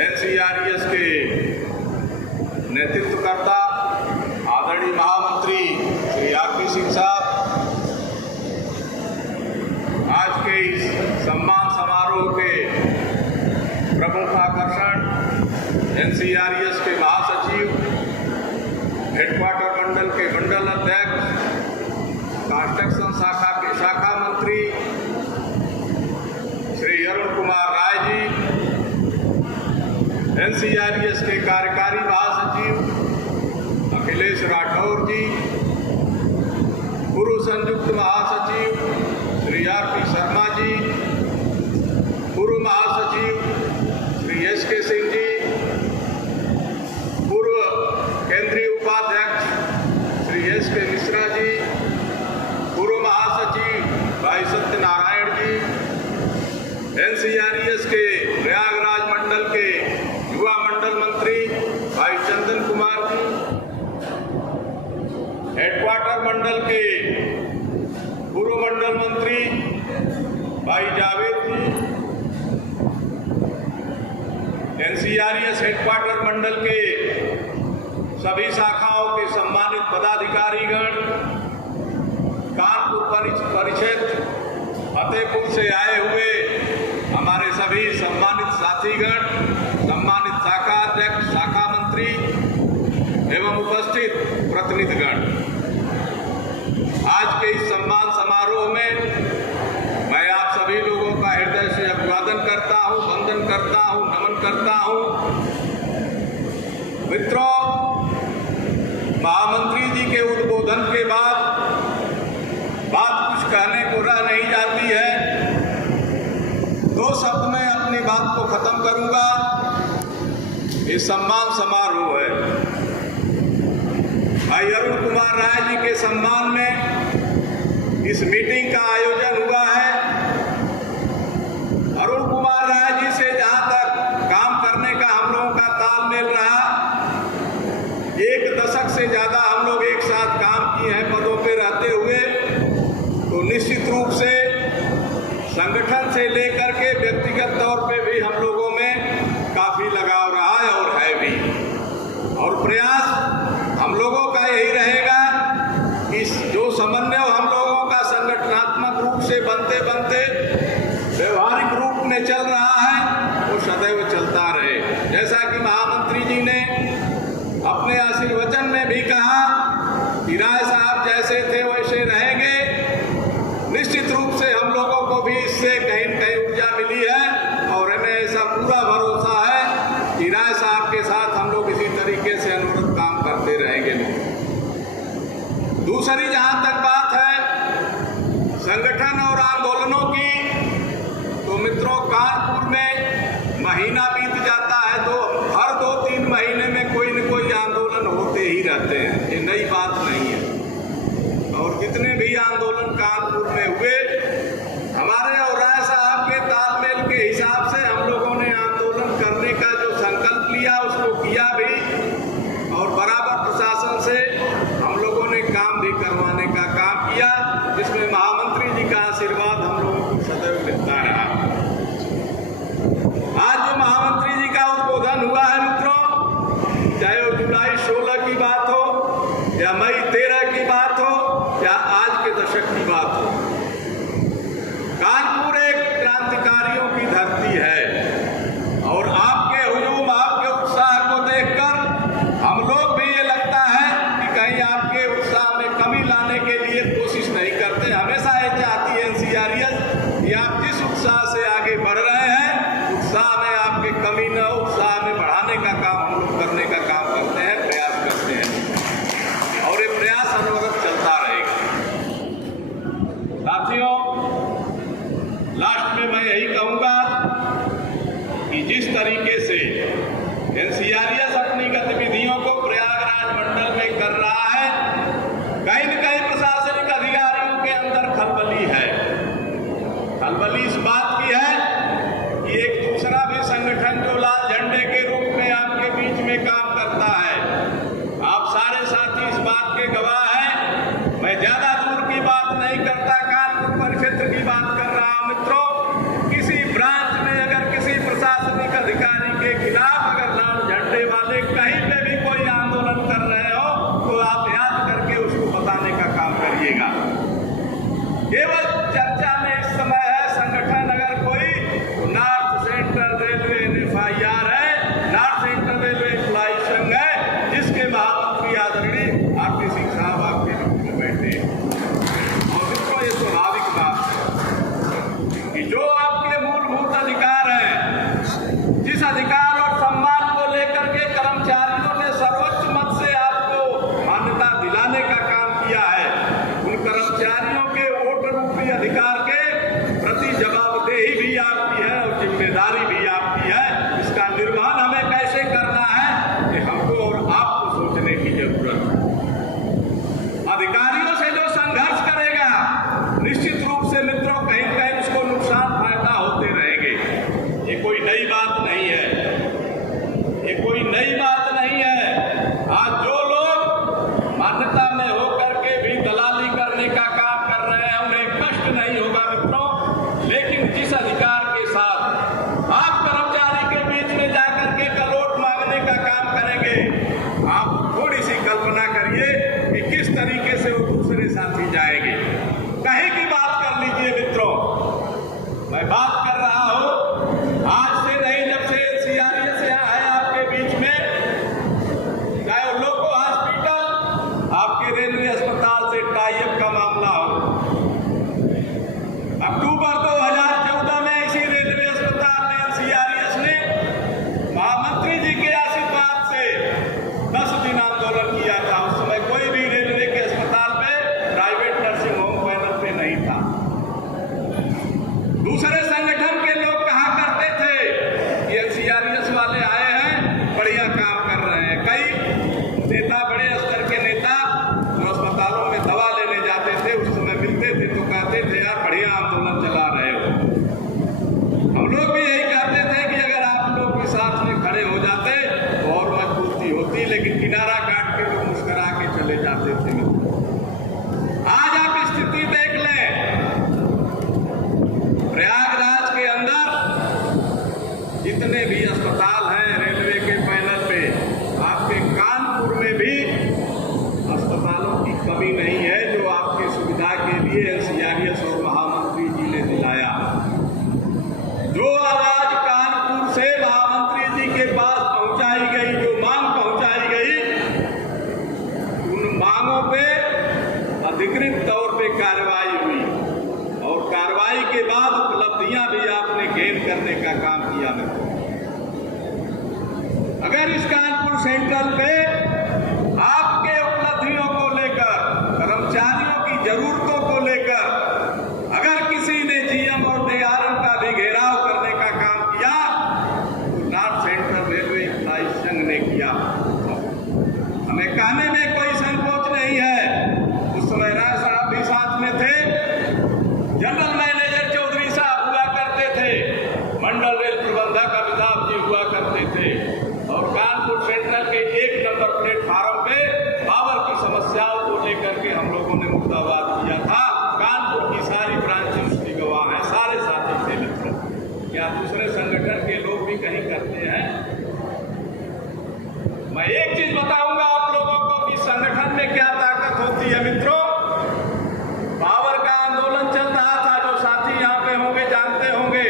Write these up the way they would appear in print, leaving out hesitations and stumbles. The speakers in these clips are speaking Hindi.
एनसीआरईएस के नेतृत्वकर्ता आदरणीय महामंत्री श्री आरपी सिंह साहब, आज के इस सम्मान समारोह के प्रमुख आकर्षण एनसीआरईएस के महासचिव, हेडक्वार्टर मंडल के मंडल अध्यक्ष, कंस्ट्रक्शन शाखा के शाखा मंत्री श्री अरुण कुमार राय जी, एनसीआरईएस के कार्यकारी महासचिव अखिलेश राठौर जी, पूर्व संयुक्त महासचिव श्री आरपी शर्मा जी, पूर्व महासचिव श्री एसके सिंह जी, पूर्व केंद्रीय उपाध्यक्ष श्री एसके मिश्रा जी, पूर्व महासचिव भाई सत्यनारायण जी, एनसीआरईएस के प्रयागराज मंडल के युवा मंडल मंत्री भाई चंदन कुमार जी, हेडक्वार्टर मंडल के पूर्व मंडल मंत्री भाई जावेद जी, एनसीआरईएस हेडक्वार्टर मंडल के सभी शाखाओं के सम्मानित पदाधिकारीगण, कानपुर परिक्षेत्र फतेहपुर से आए हुए हमारे सभी सम्मानित साथीगण, सम्मानित शाखा अध्यक्ष, शाखा मंत्री एवं उपस्थित प्रतिनिधिगण, आज के इस सम्मान समारोह में मैं आप सभी लोगों का हृदय से अभिवादन करता हूं, वंदन करता हूं, नमन करता हूं। मित्रों, महामंत्री जी के उद्बोधन के बाद बात कुछ कहने को रह नहीं जाती है। दो शब्द में अपनी बात को खत्म करूंगा। ये सम्मान समारोह है। भाई अरुण कुमार राय जी के सम्मान में इस मीटिंग का आयोजन हुआ है। अरुण कुमार राय जी से जहां तक काम करने का हम लोगों का तालमेल रहा, 1 दशक से ज्यादा हम लोग एक साथ काम किए हैं पदों पे रहते हुए, तो निश्चित रूप से संगठन से लेकर के व्यक्तिगत तौर पे भी हम लोगों में काफी लगाव रहा है और है भी। और प्रयास हम लोगों का यही रहेगा कि जो समन्वय हम लोगों का संगठनात्मक रूप से बनते बनते व्यवहारिक रूप में चल रहा है, वो सदैव चलता रहे। जैसा कि महामंत्री जी ने अपने आशीर्वचन में भी कहा कि राय साहब जैसे थे वैसे रहेंगे। निश्चित रूप से हम लोगों को भी इससे कहीं न कहीं ऊर्जा मिली है और हमें ऐसा पूरा भरोसा है कि राय साहब के साथ हम लोग इसी तरीके से अनुरूप काम करते रहेंगे। दूसरी जहां तक बात है संगठन और आंदोलनों की, तो मित्रों, कानपुर में महीना बीत जाता है तो हर 2-3 महीने में कोई न कोई आंदोलन होते ही रहते हैं। ये नई बात नहीं है। और जितने भी आंदोलन कानपुर में हुए, हमारे और राय साहब के तालमेल के हिसाब से हम लोगों ने आंदोलन करने का जो संकल्प लिया उसको किया भी, और बराबर प्रशासन से हम लोगों ने काम भी करवाने का काम किया, जिसमें महामंत्री जी का आशीर्वाद हम लोगों को सदैव मिलता रहा। आज जो महामंत्री जी का उद्बोधन हुआ है मित्रों, चाहे वो जुलाई 16 की बात हो या मई 13 की बात हो या आज के दशक की बात हो, कानपुर एक क्रांतिकारियों की धरती है। और आपके हुजूम, आपके उत्साह को देखकर हम लोग भी ये लगता है कि कहीं आपके उत्साह में कमी लाने के लिए कोशिश नहीं करते। हमेशा ये चाहती है एनसीआरईएस कि आप जिस उत्साह से आगे बढ़ रहे हैं, उत्साह में आपके कमी न हो, उत्साह में बढ़ाने का काम हम लोग करने का काम करते हैं, प्रयास करते हैं, और ये प्रयास अनवरत चलता रहेगा। साथियों, लास्ट में मैं यही कहूंगा कि जिस तरीके से एनसीआरईएस अपनी गतिविधियों को प्रयागराज मंडल में कर रहा है, कहीं न कहीं प्रशासनिक अधिकारियों के अंदर खलबली है। खलबली इस बात की है कि एक दूसरा भी संगठन जो लाल झंडे के रूप में आपके बीच में काम करता है, आप सारे साथी इस बात के गवाह हैं। मैं ज्यादा दूर की बात नहीं करता, कानपुर परिक्षेत्र की बात कर रहा हूं। मित्रों, किसी ब्रांच में अगर किसी प्रशासनिक अधिकारी के खिलाफ जिम्मेदारी भी आपकी है। इसका निर्वहन हमें कैसे करना है, ये हमको और आपको सोचने की जरूरत है। अधिकारियों से जो संघर्ष करेगा, निश्चित रूप से मित्रों कहीं न कहीं उसको नुकसान फायदा होते रहेंगे। ये कोई नई बात नहीं है, ये कोई नई बात नहीं है। आज जो लोग मान्यता में होकर के भी दलाली करने का काम कर रहे हैं, उन्हें कष्ट नहीं होगा मित्रों। लेकिन जिस अधिकार के साथ आप कर्मचारी के बीच में जाकर के कलोट मांगने का काम करेंगे, आप थोड़ी सी कल्पना करिए कि किस तरीके से वो दूसरे साथी जाएंगे। कहीं की बात कर लीजिए मित्रों, मैं बात कर रहा हूं आज से नहीं, जब से NCRS है आपके बीच में, चाहे लोको हॉस्पिटल, आपके रेलवे अस्पताल से टाइप का मामला हो। अक्टूबर 2014 में इसी रेलवे अस्पताल में NCRS ने महामंत्री जी के आशीर्वाद से 10 दिन आंदोलन किया था। उस समय कोई भी रेलवे के अस्पताल में प्राइवेट नर्सिंग होम पैनल पे नहीं था। दूसरे संगठन के लोग कहा करते थे कि NCRS वाले आए हैं, बढ़िया काम कर रहे हैं। कई नेता, बड़े स्तर के नेता जो अस्पतालों में दवा लेने जाते थे, उस समय मिलते थे तो कहते थे यार बढ़िया आंदोलन चला रहे हो। हम लोग भी यही कहते थे कि अगर आप लोग के साथ में खड़े हो जाते तो और मजबूती होती, लेकिन किनारा काट के लोग मुस्कुरा के चले जाते थे। आज आप स्थिति देख लें, प्रयागराज के अंदर जितने भी अस्पताल हैं रेलवे के पैनल पे, आपके कानपुर में भी अस्पतालों की कमी नहीं है, जो आपकी सुविधा के लिए NCRS और महामंत्री जी ने दिलाया। जो आवाज कानपुर से महामंत्री जी के पास पहुंचाई गई, जो मांग पहुंचाई गई, उन मांगों पे अधिकृत तौर पे कार्रवाई हुई और कार्रवाई के बाद उपलब्धियां भी आपने गेन करने का काम किया है। अगर इस कानपुर सेंट्रल पे आपके उपलब्धियों को लेकर, कर्मचारियों की जरूरतों को लेकर अगर किसी ने GM और DRM का भी घेराव करने का काम किया, तो नॉर्थ सेंट्रल रेलवे एम्प्लॉइज संघ ने किया। हमें कहने में कोई संकोच नहीं है। उस समय राय साहब भी साथ में थे, जनरल मैनेजर चौधरी साहब हुआ करते थे, मंडल रेल प्रबंधक अमिताभ जी हुआ करते थे, और कानपुर सेंट्रल के 1 नंबर प्लेटफार्म पे पावर की समस्याओं को लेकर के हम लोगों ने मुद्दाबात किया था। कानपुर की सारी ब्रांचें उसकी गवाह हैं, सारे साथी थे मित्रों। क्या दूसरे संगठन के लोग भी कहीं करते हैं? मैं एक चीज बताऊंगा आप लोगों को कि संगठन में क्या ताकत होती है मित्रों। पावर का आंदोलन चल रहा था, जो साथी यहाँ पे होंगे जानते होंगे,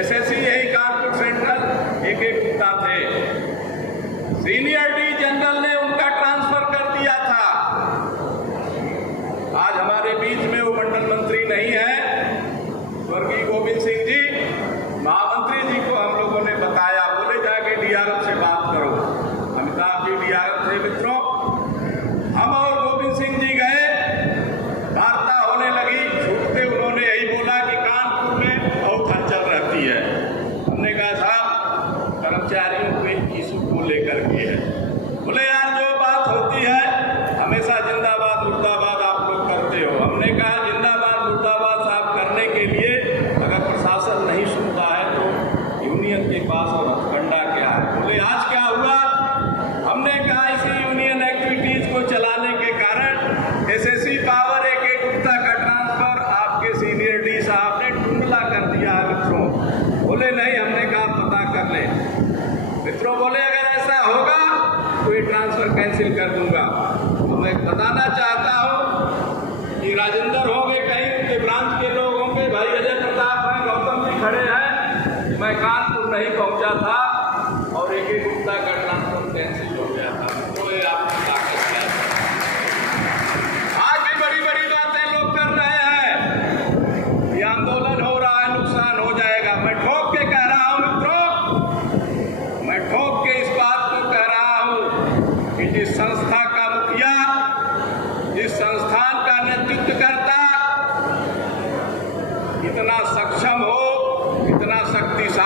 SSC यही कानपुर सेंट्रल एक गुप्ता थे। सीनियर डी जनरल ने उनका ट्रांसफर कर दिया था। आज हमारे बीच में वो मंडल मंत्री नहीं है, स्वर्गीय गोविंद सिंह जी। महामंत्री जी को हम लोगों ने बताया, बोले जाके DRM से बात करो। अमिताभ जी DRM थे मित्रों। हम और गोविंद सिंह जी गए, वार्ता होने लगी, छूटते उन्होंने यही बोला कि कानपुर में बहुत हलचल रहती है। हमने कहा साहब कर्मचारियों के इशू को लेकर के है। बोले यार जो बात होती है हमेशा जिंदाबाद मुर्दाबाद आप लोग करते हो। हमने कहा जिंदाबाद मुर्दाबाद साहब करने के लिए अगर प्रशासन नहीं सुनता है तो यूनियन के पास और हथकंडा क्या है। बोले आज क्या हुआ? हमने कहा इसी यूनियन एक्टिविटीज को चलाने के कारण SSC पावर एक गुप्ता का ट्रांसफर आपके सीनियर डी साहब ने टुंडला कर दिया है मित्रों। बोले नहीं, हमने कहा पता कर ले। मित्रों बोले अगर ऐसा होगा तो ये ट्रांसफर कैंसिल कर दूंगा। मैं बताना चाहता हूं कि राजेंद्र होंगे, कहीं उनके ब्रांच के लोग होंगे, भाई अजय प्रताप हैं, गौतम जी खड़े हैं। मैं कानपुर नहीं पहुंचा था और एक गुप्ता का ट्रांसफर कैंसिल हो गया था। तो ये आपकी ताकत है। आज भी बड़ी बड़ी बातें लोग कर रहे हैं, ये आंदोलन हो रहा है, नुकसान हो जाएगा। मैं ठोक के कह रहा हूं मित्रों, मैं ठोक के इस बात को कह रहा हूं कि जिस संस्था का मुखिया, जिस संस्थान का नेतृत्व करता इतना सक्षम हो, इतना शक्तिशाली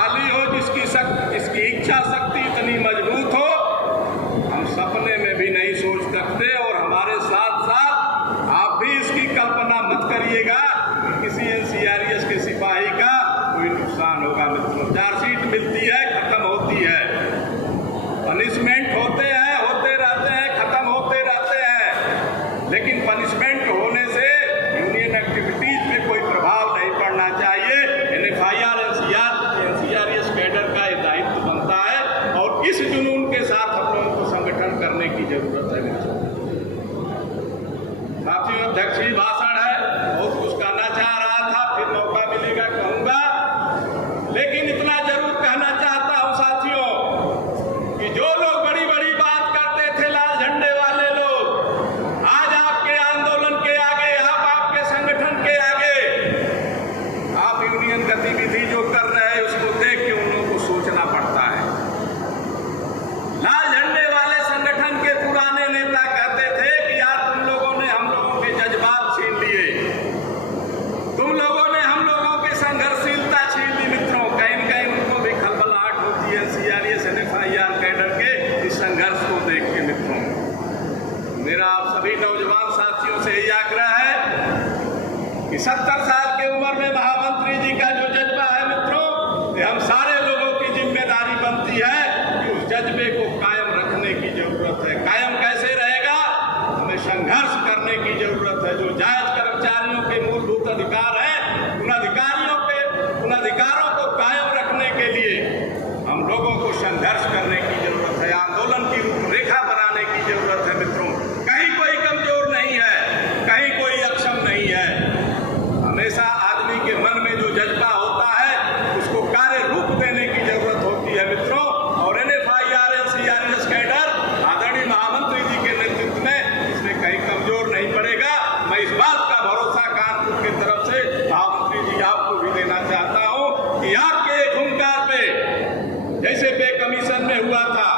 हुआ था।